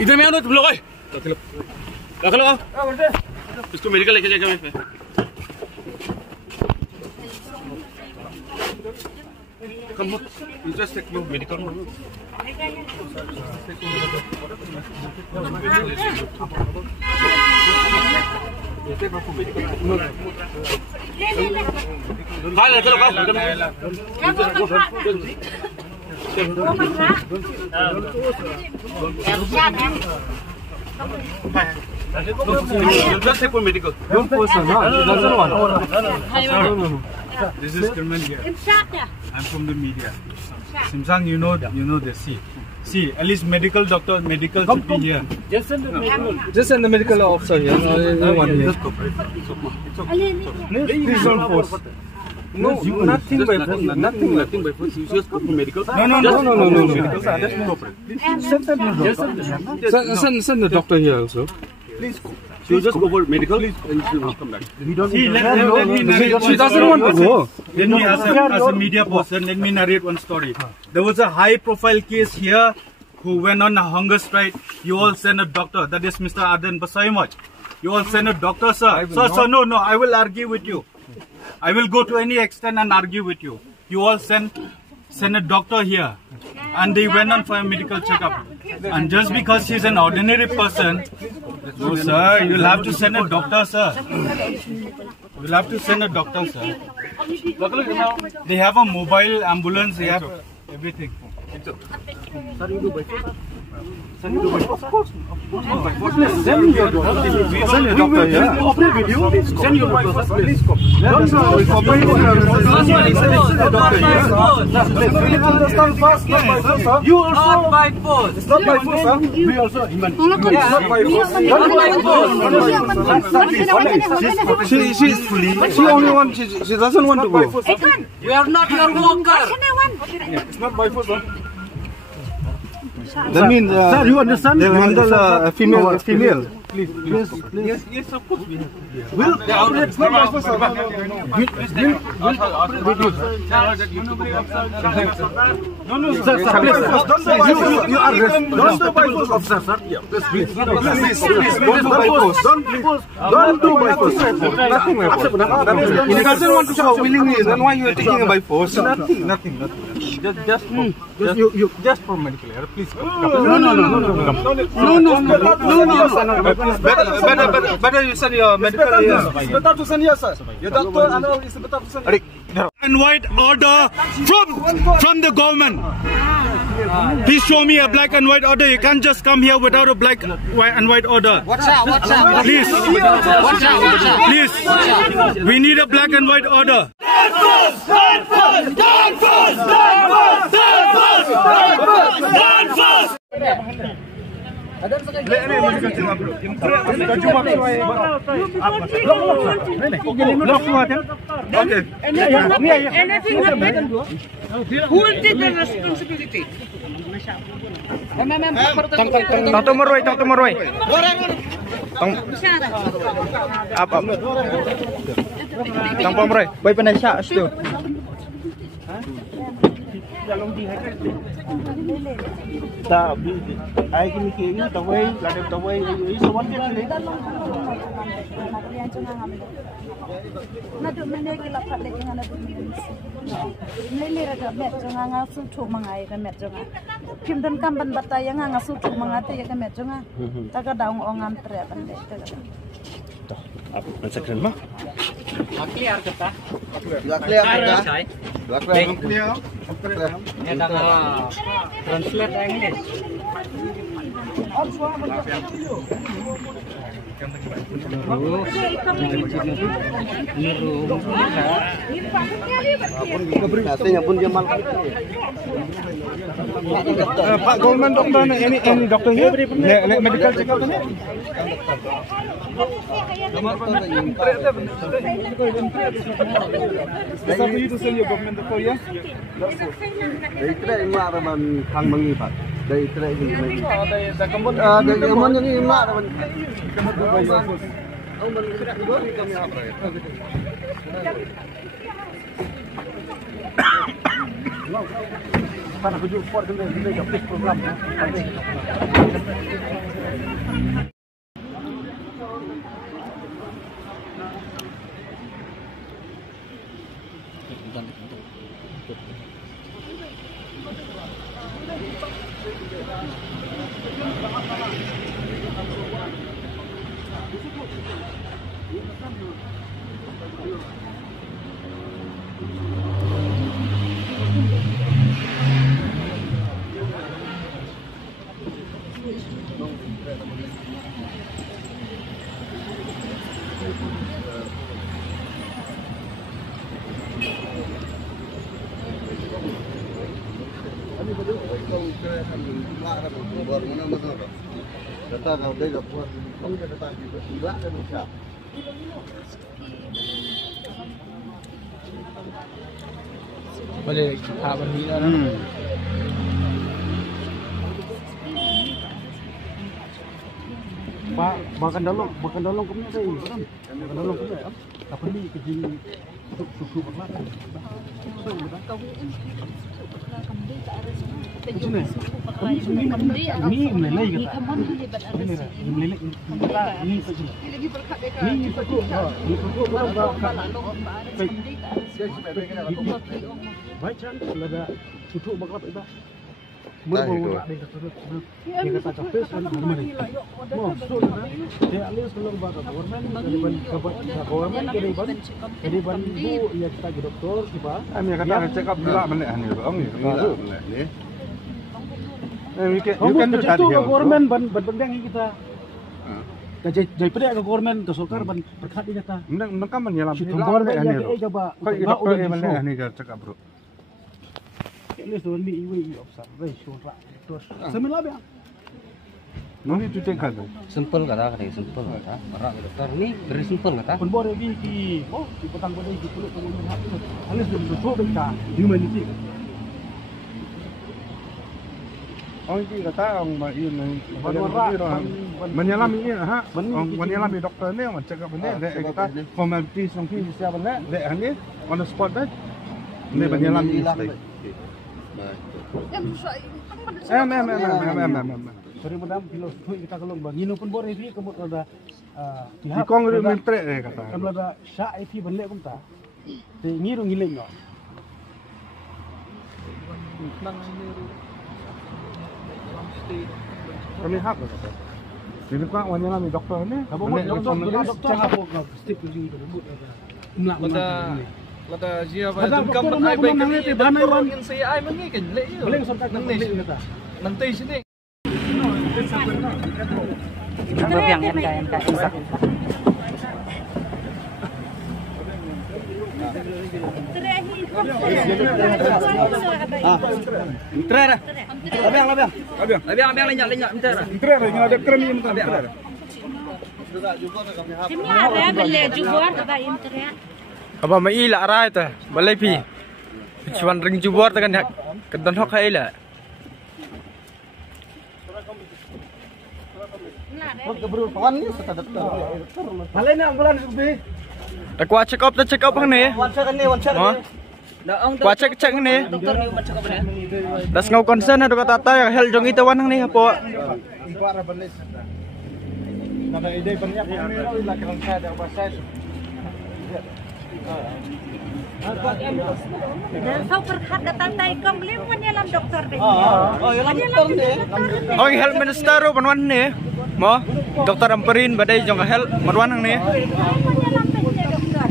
इधर में आओ ना तुम लोग, रख लो इसको मेडिकल लेके जाएगा मैं। Come on, you just take your medical. Just take one medical. Don't force her, no. She doesn't want. No. This is Kerman here. I'm from the media. Simsang, you know this. See, at least medical doctor, medical should be here. Just send the medical officer here. No one here. Please don't force. No, nothing by force. Nothing by force. You just go for medical. No. Send the doctor here also. Please go. You just go for medical and she will come back. See, let me narrate. She doesn't want to go. Let me, as a media person, let me narrate one story. There was a high-profile case here who went on a hunger strike. You all send a doctor. That is Mr. Aden Basaimat. You all send a doctor, sir. Sir, no. I will argue with you. I will go to any extent and argue with you. You all send a doctor here, and they went on for a medical checkup. And just because she's an ordinary person, no, sir, you'll have to send a doctor, sir. You'll have to send a doctor, sir. They have a mobile ambulance. They have everything. Sir, you do by force. Send your doctor here. Operate with you. Send your wife. Please come. You also not by force. It's not by force, sir. We also. Not by force. She only wants. She doesn't want to go. You are not your worker. It's not by force, sir. That means, sir, you understand? They handle a female. Please. Yes, of course we have. Will it's not by force, sir. No, sir, please. You are don't do by force, officer, sir. Please. Don't do by force. Don't do by force. Nothing by force. He doesn't want to show willingly. Then why you are taking by force? Nothing. Just for medical error, please. No. Better you send your medical here. It's better to send here, sir. Your doctor and it's better to send here. Black and white order from the government. Please show me a black and white order. You can't just come here without a black and white order. What's up? Please. Please. We need a black and white order. Who will take the responsibility? Dr. Moroy. Apa? Tang Moroy. Boy penasihat situ. Ai cái kia nó tàu quay là được tàu quay ý số bắn cái gì na do mene ke la phale ke na do mene le ra met jonga nga su thu mangai ka met jonga phim dan kam ban bataya nga su thu manga te ka met jonga ta ka daung ongan tre ban de ta toh apa second mah Clear kita. Clear. Ya dah translate English. Pak government doctor, any doctor here? Medical check-up ini? It's up to you to send your government doctor here. Dari kira emak raman hang mengi pak. Dari kira ini. Dari kampung yang emak raman. Kami apa? Sana kuju sport kita please program. Data nào đây là không có data gì cả, lạ cái nó chả. Boleh apa ni lah. Pak, makan dalam kumnya deh, makan dalam kumnya. Apa ni kerja suku bermakan. Ini meleleh kata. Ini meleleh. Ini saja. Ini saja. Baik kan, ada tutup baklap itu. Merbawa ada terus. Yang kata capek kan mana? Mau sudah. Dia alih sebelum bawa government, government jadi ban bu ya kita ke doktor tiba. Anh kata check up dulu mana ni? Ông ni ni. You can do that here. Government ban penting kita. Jadi pada government ke Sulkar ban berkat dia kata. Mereka menyelam di Government mana ni? coba. Kau doktor mana ni check up bro? Ini soal ni iwe observation lah. Terus semula dia. No need to take that. Simple kata, simple kata. Orang doktor ni very simple kata. Pun boleh di petang boleh di pulut pengen hati. Alis betul betul humanity. Ông chỉ kata ông mà yên này menyelam ini ha. Ông menyelam di doktor ni, ông check up ni. Dia kata formalities mungkin siapa ni? Dia ni on the spot dah. Ni menyelam ni. Sorry madam, filosofi kita kalau begini pun boleh di kemudian ada Di kong ri mentre kata. Kalau ada syak itu benda pun tak. Di ngiru ngiling no. Kami hak kata. Jadi kau menyelam di doktor ni. Kamu doktor apa step lagi tersebut ada. Lada siapa tu kamu ai baik ni doktor yang saya ai mengi kan lek yo. Boleh serta kata. Nanti sini. Yang isak. Tera. Abang lenyap tera. Tera ni ada krem ni muka. Sini ada beli juga ada internet. Apa mai ila rai ta. Balai pi. Cuan ring jubor ta kan kedon hok hai la. Kawan ni sudah doktor. Halai nak bulan lebih. Tak kuat check up ni. Kuat check ni. Das ngau concern ada kata ta hel jong itu wanang ni apa. Ada ide banyak ni lah kalau saya ada bahasa. Dan kau berkat datang tay kau beli menyelam doktor deh. Yalam doktor ni. Oh, health minister panwan ni. Mo, doktor amperin badai jong health panwan ni. Menyelam doktor.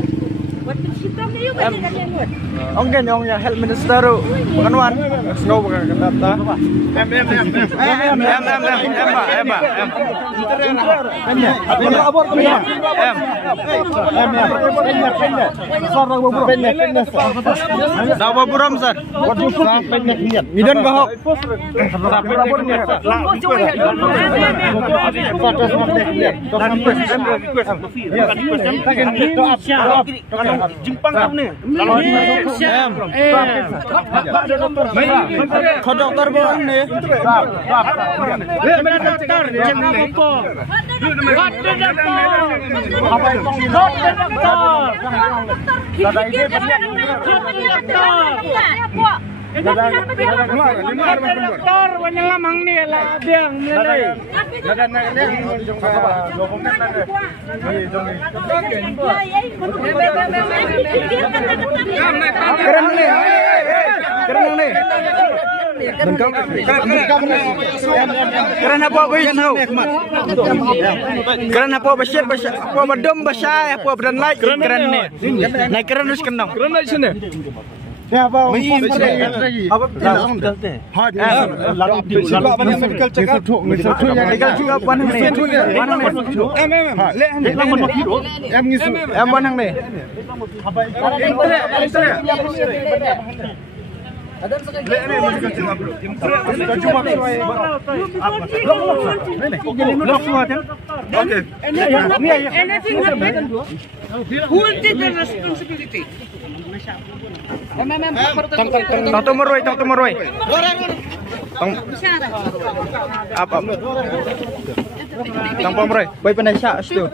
Buat kita ni juga dengan buat. Ông gen ông ya health minister panwan. Ngau bakal kata ta. Dawa buram sir. Ngidan bahok. Jempang kau ni. Kau doktor buram ni. Doktor penyelamang ni lah dia mulai. Keren ni. Keren apa bos tahu? Keren apa besit apa bedom besar apa beran like keren ni. Naik keren harus kenang. Keren naik sini. Ya apa? Apa? Medical check up. Medical juga panang ni. Em ngisu. Em panang ni. Tong Meroy. Apa? Tong Meroy. Boy pandai syak situ.